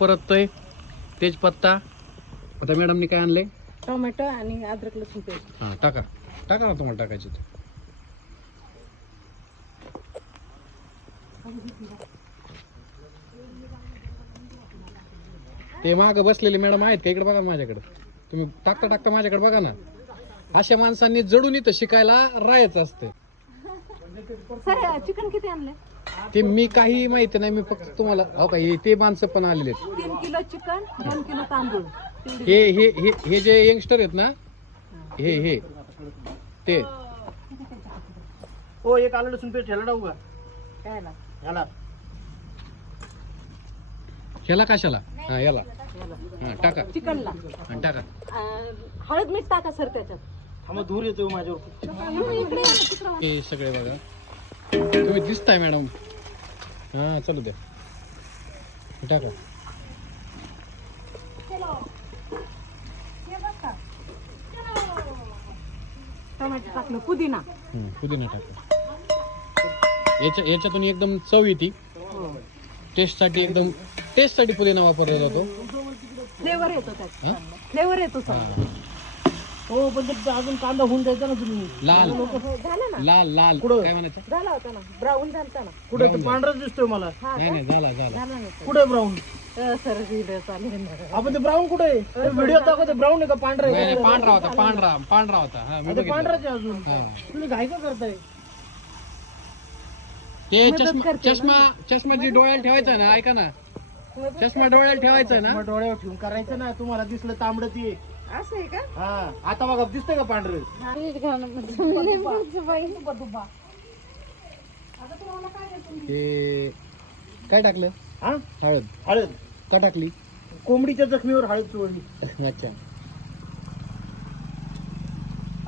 परततोय तेजपत्ता. आता मॅडमनी काय आणलंय? टोमॅटो आणि अद्रक लसूण पेस्ट. हा टाका टाका ना, तुम्हाला टाकायची. ते माग बसलेले मॅडम आहेत का? इकडे बघा माझ्याकडे. तुम्ही टाकता टाकता माझ्याकडे बघा ना. अशा माणसांनी जडून इथं शिकायला राहायचं असतं. सर चिकन किती आणलंय? ते मी काही माहिती नाही, मी फक्त तुम्हाला हो का ते माणसं पण आलेले आहेत. 3 किलो चिकन, 2 किलो तांदूळ. हे हे हे हे जे यंगस्टर आहेत ना, हे हे ते हो एक आलं लसूण पेस्ट ह्याला टाकू का? काय ना ह्याला ह्याला कशाला? हा याला हा टाका चिकनला हा टाका. हळद मीठ टाका सर त्याच्यात. थांबा धूर येतो माझ्यावर. इकडे या ना, चिकन. हे सगळे बघा, तुम्ही दिसताय मॅडम. हा चालू द्या, हे टाका. टोमॅटो टाकलं, पुदिना. पुदिना टाका. याच्यातून एकदम चव येते. टेस्टसाठी एकदम टेस्टसाठी पुदिना वापरला जातो. फ्लेवर येतो त्यात. हा? फ्लेवर येतो सर. हो पण ते अजून कांदा होऊन जायचा ना तुम्ही. लाल झालं ना, लाल लाल कुठं? काय म्हणायचं? झाला होता ना, ब्राऊन झालता ना. कुठे ते पांढराच दिसतोय मला. हा नाही का? नाही झाला झाला. झाला ना सर. कुठे ब्राऊन? सर व्हिडिओ चालू आहे ना. आपण ते ब्राऊन कुठे? व्हिडिओ दाखवते ब्राऊन आहे का पांढरा नाही आहे? नाही, पांढरा होता, पांढरा पांढरा होता. हा मी ते बघितलं. पांढराच आहे अजून. हा. तुम्ही घाई का करताय? ते मदत चष्मा करते ना. चष्मा चष्मा जी डोळ्याला ठेवायचा ना, ऐका ना, चष्मा डोळ्याला ठेवायचा ना. मग डोळ्यावर ठेवून करायचं ना. तुम्हाला दिसलं तांबडं ती. असं आहे का? हा आता बघा दिसतंय का पांढरं? हे काय टाकलं? हा हळद हळद. का टाकली? कोंबडीच्या जखमीवर हळद चोळली. अच्छा.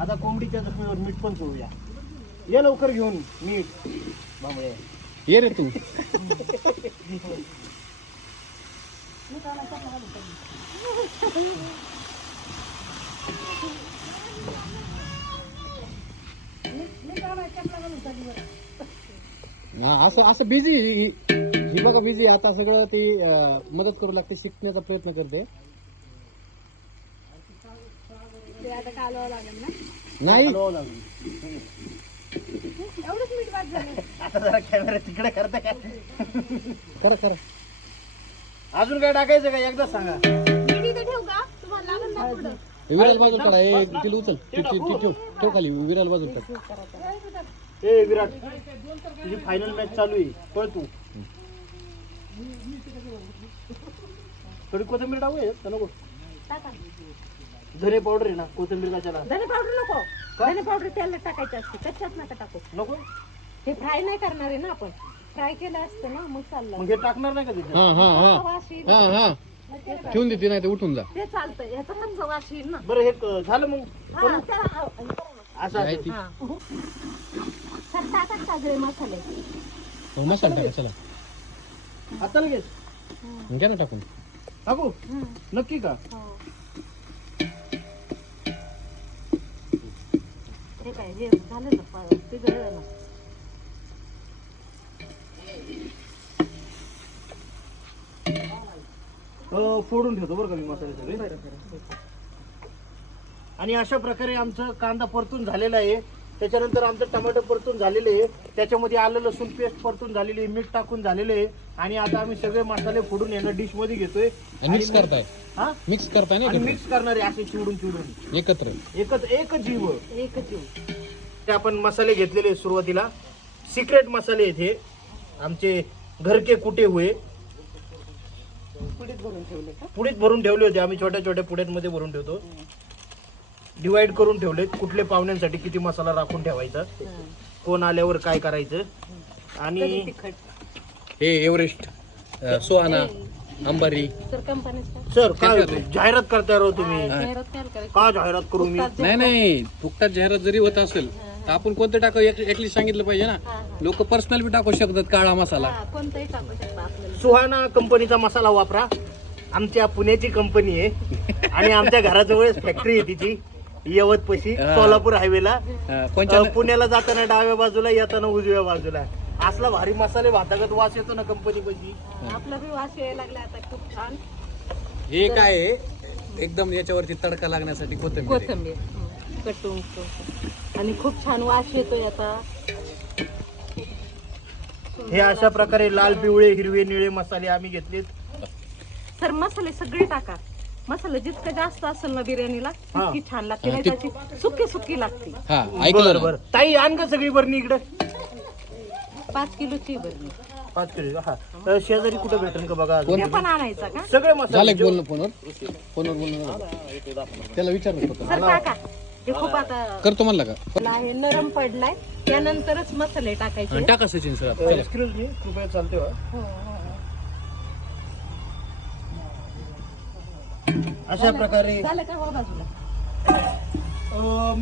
आता कोंबडीच्या जखमीवर मीठ पण चोळूया. ये लवकर घेऊन मीठ. बाबळे ये रे तू. हा असं असं बिझी ही बघा, बिझी आता सगळं ती मदत करू लागते, शिकण्याचा प्रयत्न करते. ते आता कालवावं लागेल ना. नाही हलवावं लागेल. एवढंच मीठ बाद झालं. आता जरा कॅमेरा तिकडे करता का? खरं खरं. अजून काय टाकायचं का एकदा सांगा. मीठ इथे ठेवू का? तुम्हाला लागेल ना पुढं. विराल बाजूला काढा. हे तिला उचल, ठेव खाली. विराल बाजूला टाक. ए विराट तुझी फायनल मॅच चालू आहे. पळ तू. थोडी कोथिंबीर टाकूया का नको? टाका. धने पावडर आहे ना, कोथिंबीर कशाला धने पावडर नको. धने पावडर त्याला टाकायची असते, कशात नका टाकू. नको? हे फ्राय नाही करणार आहे ना आपण. फ्राय केलं असतं ना मग चाललं. मग हे टाकणार नाही का तिथे? हा हा हा वास येईल. हा हा ठेवून देते, नाही तर उठून जा. ते चालतं, याचा पण वास येईल ना. बरं हे झालं मग हा, त्याला करा ना. असं आहे असं. ती. हा. सर टाका सगळे मसाले. हो, मसाला टाका. चला आता लगेच घ्या ना टाकून. टाकू? नक्की का? हो. हे काय हे झालं ना, ते गळलं ना. फोडून ठेवतो बरं का मी मसाले सगळे. आणि अशा प्रकारे आमचं कांदा परतून झालेला आहे. त्याच्यानंतर आमचं टमाटर परतून झालेले आहे. त्याच्यामध्ये आलं लसूण पेस्ट परतून झालेली आहे, मीठ टाकून झालेले आहे. आणि आता आम्ही सगळे मसाले फोडून यांना डिश मध्ये घेतोय. मिक्स करताय. हा मिक्स करताय ना आणि एकत्र? मिक्स करणार आहे असे चिवडून चिवडून एकत्र. एक जीव. एक जीव. ते आपण मसाले घेतलेले आहेत सुरुवातीला. सिक्रेट मसाले आहेत हे आमचे, घर के कुटे हुए. पुढीत भरून ठेवले का? पुढीत भरून ठेवले होते आम्ही, छोट्या छोट्या पुड्यांमध्ये भरून ठेवतो. डिवाइड करून ठेवले कुठले पाहुण्यांसाठी किती मसाला राखून ठेवायचा, कोण आल्यावर काय करायचं. आणि हे एव्हरेस्ट, सोहाना, अंबारी. सर कंपनीचा सर काय जाहिरात करताय राव तुम्ही? जाहिरात काय करायची? का जाहिरात करू मी? नाही नाही, फुकटात जाहिरात जरी होत असेल तर आपण कोणतं टाकू ऍटलीस्ट सांगितलं पाहिजे ना. लोक पर्सनल बी टाकू शकतात काळा मसाला. हा, कोणताही टाकू शकता आपल्याला. सुहाना कंपनीचा मसाला वापरा. आमच्या पुण्याची कंपनी आहे आणि आमच्या घराजवळच फॅक्टरी आहे तिची, यवत पशी, सोलापूर हायवेला. कोणत्या पुण्याला जाताना डाव्या बाजूला, येताना उजव्या बाजूला. असला भारी मसाले भातागत वास येतो ना कंपनी पाशी. आपला बी वास यायला लागला आता खूप छान. हे काय आहे, एकदम याच्यावरती तडका लागण्यासाठी कोथिंबीर आहे. कोथिंबीर कटून आणि खूप छान वास येतोय आता. हे अशा प्रकारे लाल पिवळे हिरवे निळे मसाले आम्ही घेतलेत. सर मसाले सगळे टाका. मसाला जितका जास्त असेल ना बिर्याणीला तितकी छान लागते. नाही त्याची सुकी सुकी लागते. हा ऐकलं ना? बरं ताई आण का सगळी बरणी इकडे. 5 किलोची बरणी 5 किलो. हा शेजारी कुठे भेटेल का बघा. ते पण आणायचा का सगळे झालं मसाले एक बोलणं फोनवर बोलणं त्याला विचारलं होतं. सर टाका. हे खूप आता करतो म्हणला का? आहे नरम पडलाय. त्यानंतरच मसाले टाकायचे. टाका सचिन सर आता. चला. एक्सक्यूज मी कृपया चालते वा. हो, हो. अशा प्रकारे झालं का हो बाजूला.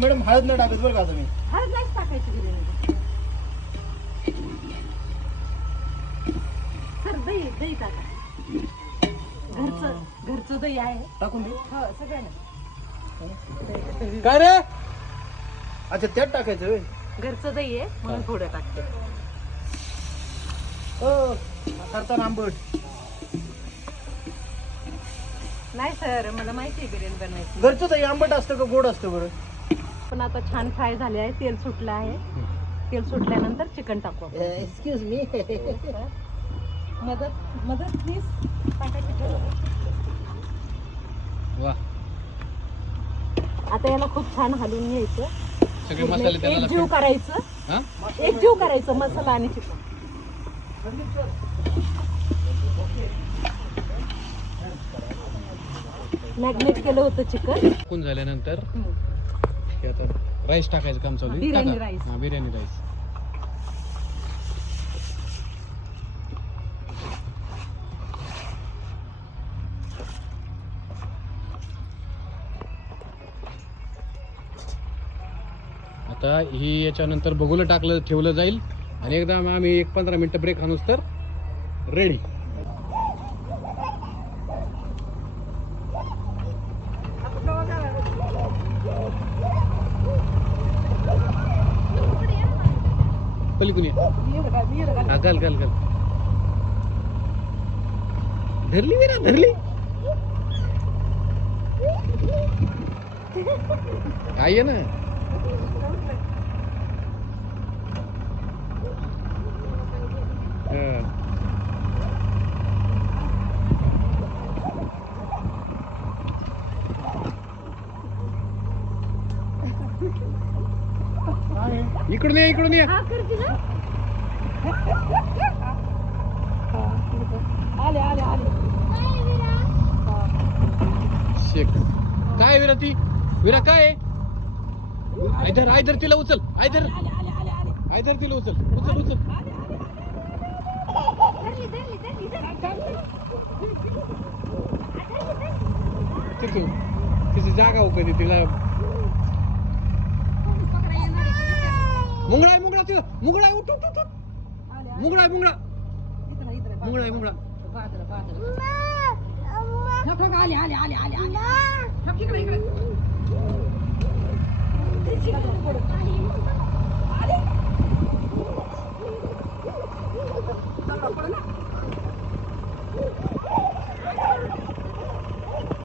मॅडम हळद नाही टाकत बरं का तुम्ही. हळद नाहीच टाकायची बिर्याणी. सर दही दही टाका. घरचं दही आहे. टाकून दे. हो सगळं ना. काय रे? अच्छा त्यात टाकायचं होय. घरचं दही आहे म्हणून थोडं टाकते. करताना आंबट. नाही सर मला माहिती आहे बिर्याणी बनवायची. घरचं दही आंबट असतं का गोड असतं बरं. पण आता छान फ्राय झाले आहे. तेल सुटलं आहे. तेल सुटल्यानंतर चिकन टाकू. Excuse me. मदत प्लीज टाकायची. वा, आता याला खूप छान हलवून घ्यायचं. सगळे मसाले त्याला एक जीव करायचं. हा? एक जीव करायचं मसाला आणि चिकन. मॅग्नेट केलं होतं चिकन. कोण झाल्यानंतर हे आता राईस टाकायचं काम चालू आहे. बिर्याणी टाका. राईस. हा, बिर्याणी राईस. आता ही याच्यानंतर बघूला टाकलं ठेवलं जाईल आणि एकदा आम्ही 15 मिनिटं ब्रेक आणूच तर रेडी. पलीकडून ये. हा, घाल घाल घाल. धरली मी ना धरली. काय आहे ना. इकडून ये इकडून ये. हा करते ना. आले आले आले. शेक काय विरा ती विरा काय आहे? आयदर आयदर तिला उचल. आयदर आयदर तिला उचल उचल उचल. तिथून तिची जागा हो कधी तिला. मुंगळा आहे मुंगळा तिला. मुंगळा आहे. उठ उठ उठ उठ. मुंगळा आहे मुंगळा. मुंगळा आहे मुंगळा. आले आले आले आले आले.